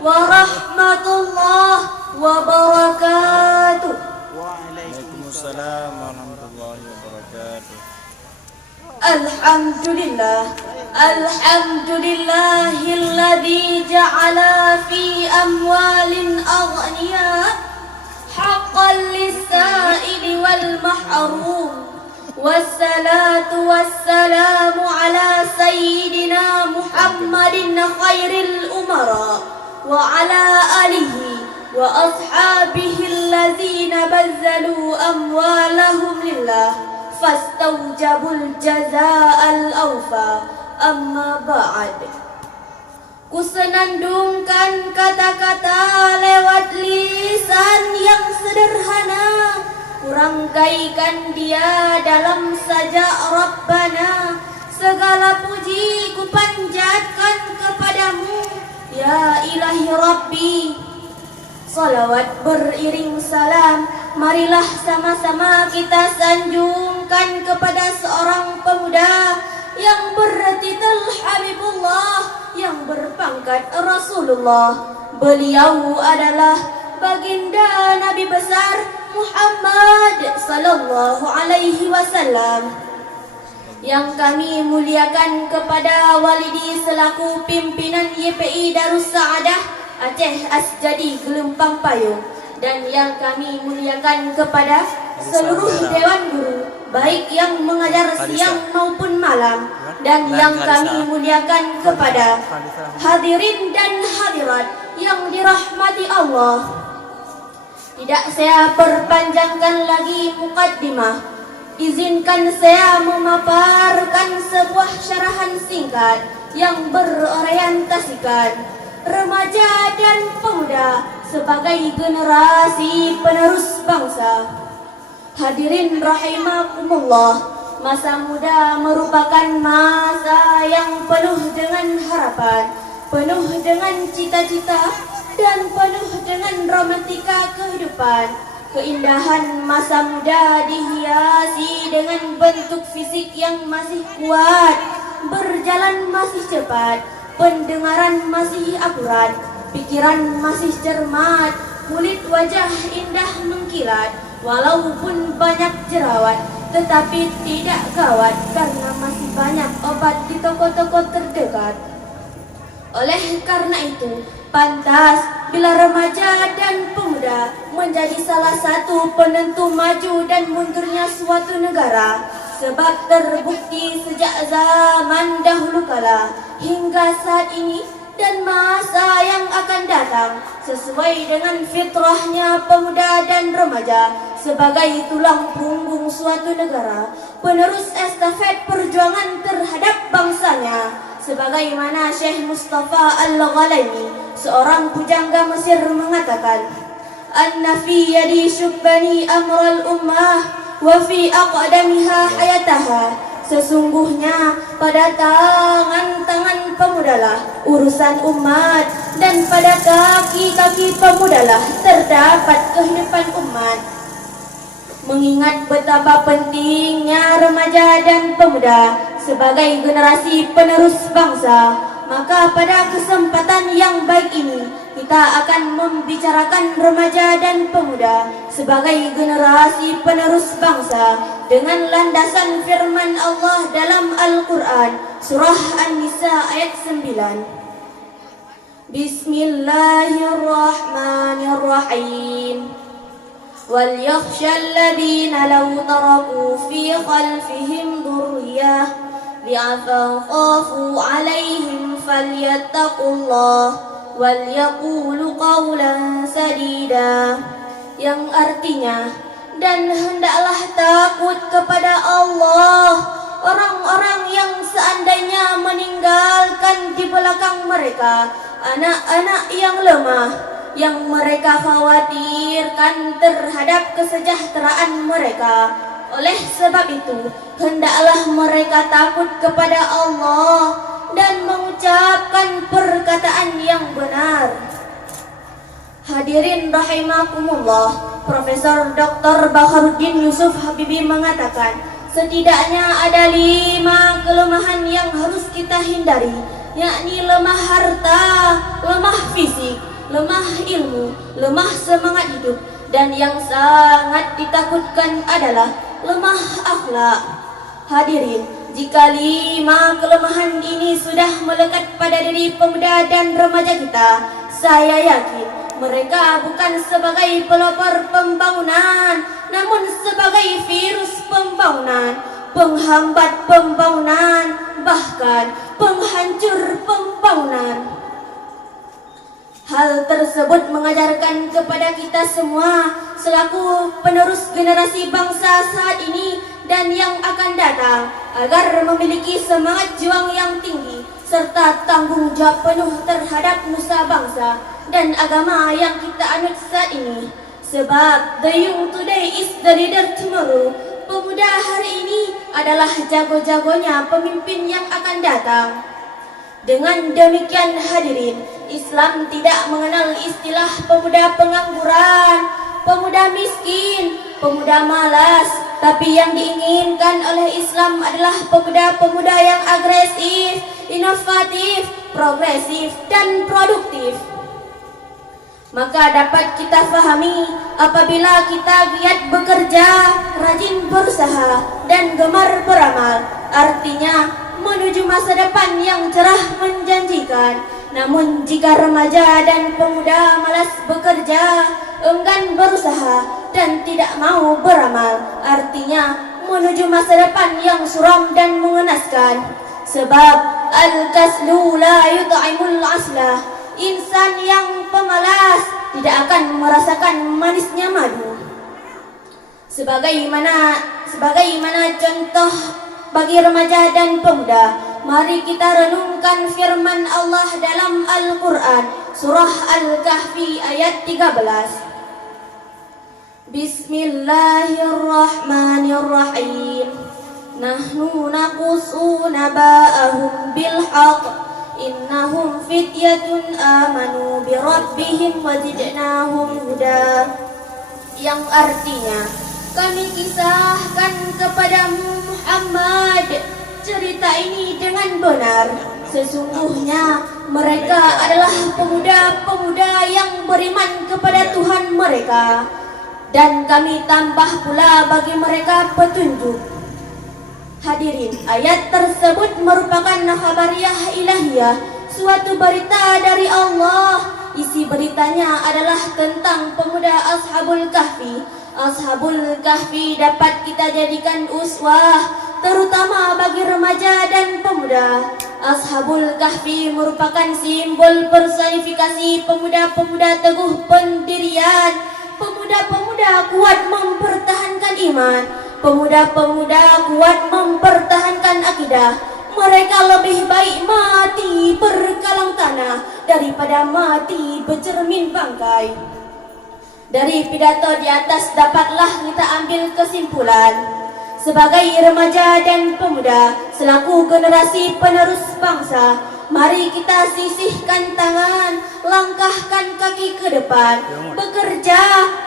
warahmatullahi wabarakatuh. Waalaikumsalam warahmatullahi wabarakatuh. Alhamdulillah, alhamdulillahilladzi ja'ala fi amwalin aghniya haqqan lis-sa'ili wal mahrum. Wassalatu wassalamu ala sayyidina Muhammadin khairil umara wa ala alihi wa ashabihi allazina bazzalu amwalahum lillah fastawjabul jazaa'al awfa. Amma ba'd. Kusenandungkan kata-kata lewat lisan yang sederhana, kurangkaikan dia dalam sajak Rabbana. Segala puji kupanjatkan kepadamu, ya ilahi Rabbi. Salawat beriring salam, marilah sama-sama kita sanjungkan kepada seorang pemuda yang bertitel Habibullah, yang berpangkat Rasulullah. Beliau adalah baginda Nabi besar Muhammad sallallahu alaihi wasallam, yang kami muliakan kepada walidi selaku pimpinan YPI Darus Saadah Aceh Asjadi Gelempang Payung, dan yang kami muliakan kepada seluruh dewan guru, baik yang mengajar siang maupun malam, dan yang kami muliakan kepada hadirin dan hadirat yang dirahmati Allah. Tidak saya perpanjangkan lagi mukaddimah, izinkan saya memaparkan sebuah syarahan singkat yang berorientasikan remaja dan pemuda sebagai generasi penerus bangsa. Hadirin rahimakumullah, masa muda merupakan masa yang penuh dengan harapan, penuh dengan cita-cita, dan penuh dengan romantika kehidupan. Keindahan masa muda dihiasi dengan bentuk fisik yang masih kuat, berjalan masih cepat, pendengaran masih akurat, pikiran masih cermat, kulit wajah indah mengkilat. Walaupun banyak jerawat, tetapi tidak gawat karena masih banyak obat di toko-toko terdekat. Oleh karena itu, pantas bila remaja dan pemuda menjadi salah satu penentu maju dan mundurnya suatu negara, sebab terbukti sejak zaman dahulu kala hingga saat ini dan masa yang akan datang, sesuai dengan fitrahnya pemuda dan remaja sebagai tulang punggung suatu negara, penerus estafet perjuangan terhadap bangsanya. Sebagaimana Syekh Mustafa Al-Ghalani, seorang pujangga Mesir, mengatakan, "Anna fi yadi syubbani amral ummah wa fi aqdamiha hayataha." Sesungguhnya pada tangan-tangan pemudalah urusan umat, dan pada kaki-kaki pemudalah terdapat kehidupan umat. Mengingat betapa pentingnya remaja dan pemuda sebagai generasi penerus bangsa, maka pada kesempatan yang baik ini kita akan membicarakan remaja dan pemuda sebagai generasi penerus bangsa dengan landasan firman Allah dalam Al-Quran surah An-Nisa ayat 9. Bismillahirrahmanirrahim. وَلْيَخْشَى الَّذِينَ لَوْ تَرَكُوا فِي خَلْفِهِمْ ذُرِّيَّةً ضِعَفًا خَافُوا عَلَيْهِمْ فَلْيَتَّقُوا اللَّهَ وَلْيَقُولُوا قَوْلًا سَدِيدًا, yang artinya, dan hendaklah takut kepada Allah orang-orang yang seandainya meninggalkan di belakang mereka anak-anak yang lemah, yang mereka khawatirkan terhadap kesejahteraan mereka. Oleh sebab itu, hendaklah mereka takut kepada Allah dan mengucapkan perkataan yang benar. Hadirin rahimakumullah, Profesor Dr. Bakharuddin Yusuf Habibi mengatakan, setidaknya ada 5 kelemahan yang harus kita hindari, yakni lemah harta, lemah fisik, lemah ilmu, lemah semangat hidup, dan yang sangat ditakutkan adalah lemah akhlak. Hadirin, jika 5 kelemahan ini sudah melekat pada diri pemuda dan remaja kita, saya yakin mereka bukan sebagai pelopor pembangunan, namun sebagai virus pembangunan, penghambat pembangunan, bahkan penghancur pembangunan. Hal tersebut mengajarkan kepada kita semua selaku penerus generasi bangsa saat ini dan yang akan datang agar memiliki semangat juang yang tinggi serta tanggung jawab penuh terhadap nusa bangsa dan agama yang kita anut saat ini. Sebab the young today is the leader tomorrow. Pemuda hari ini adalah jago-jagonya pemimpin yang akan datang. Dengan demikian hadirin, Islam tidak mengenal istilah pemuda pengangguran, pemuda miskin, pemuda malas, tapi yang diinginkan oleh Islam adalah pemuda-pemuda yang agresif, inovatif, progresif, dan produktif. Maka dapat kita fahami apabila kita giat bekerja, rajin berusaha, dan gemar beramal, artinya menuju masa depan yang cerah menjanjikan. Namun jika remaja dan pemuda malas bekerja, enggan berusaha, dan tidak mau beramal, artinya menuju masa depan yang suram dan mengenaskan. Sebab al-kaslu la yut'imul aslah, insan yang pemalas tidak akan merasakan manisnya madu. Sebagaimana contoh bagi remaja dan pemuda, mari kita renungkan firman Allah dalam Al-Quran, surah Al-Kahfi ayat 13. Bismillahirrahmanirrahim. Nahnu naqussu naba'ahum bilhaq, innahum fityatun amanu birabbihim wazidnahum huda. Yang artinya, kami kisahkan kepadamu Muhammad cerita ini dengan benar. Sesungguhnya mereka adalah pemuda-pemuda yang beriman kepada Tuhan mereka, dan kami tambah pula bagi mereka petunjuk. Hadirin, ayat tersebut merupakan khabariyah ilahiyah, suatu berita dari Allah. Isi beritanya adalah tentang pemuda Ashabul Kahfi. Ashabul Kahfi dapat kita jadikan uswah, terutama bagi remaja dan pemuda. Ashabul Kahfi merupakan simbol personifikasi pemuda-pemuda teguh pendirian, pemuda-pemuda kuat mempertahankan iman, pemuda-pemuda kuat mempertahankan akidah. Mereka lebih baik mati berkalang tanah daripada mati bercermin bangkai. Dari pidato di atas dapatlah kita ambil kesimpulan. Sebagai remaja dan pemuda, selaku generasi penerus bangsa, mari kita sisihkan tangan, langkahkan kaki ke depan, bekerja,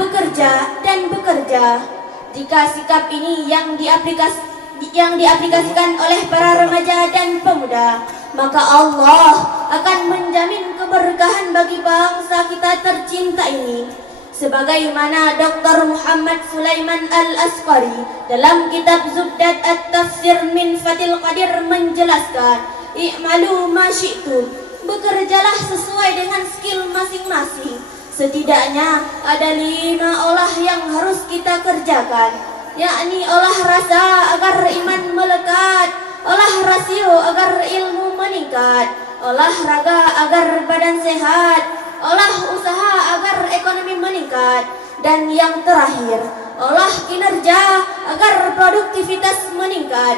bekerja, dan bekerja. Jika sikap ini yang diaplikasikan oleh para remaja dan pemuda, maka Allah akan menjamin keberkahan bagi bangsa kita tercinta ini. Sebagaimana Dr. Muhammad Sulaiman Al-Asqari dalam kitab Zubdat At-Tafsir min Fathil Qadir menjelaskan, i'malu ma syi'tum, bekerjalah sesuai dengan skill masing-masing. Setidaknya ada 5 olah yang harus kita kerjakan, yakni olah rasa agar iman melekat, olah rasio agar ilmu meningkat, olah raga agar badan sehat, olah usaha agar ekonomi meningkat, dan yang terakhir, olah kinerja agar produktivitas meningkat.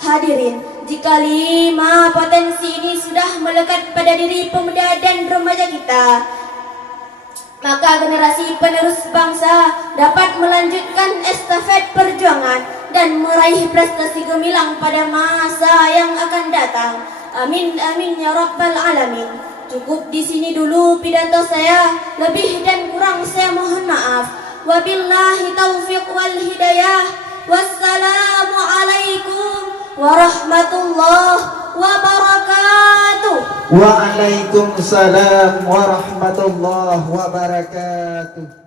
Hadirin, jika 5 potensi ini sudah melekat pada diri pemuda dan remaja kita, maka generasi penerus bangsa dapat melanjutkan estafet perjuangan dan meraih prestasi gemilang pada masa yang akan datang. Amin amin ya rabbal alamin. Cukup di sini dulu pidato saya, lebih dan kurang saya mohon maaf. Wabillahi taufiq wal hidayah. Wassalamu alaikum warahmatullahi wabarakatuh. Waalaikumsalam warahmatullahi wabarakatuh.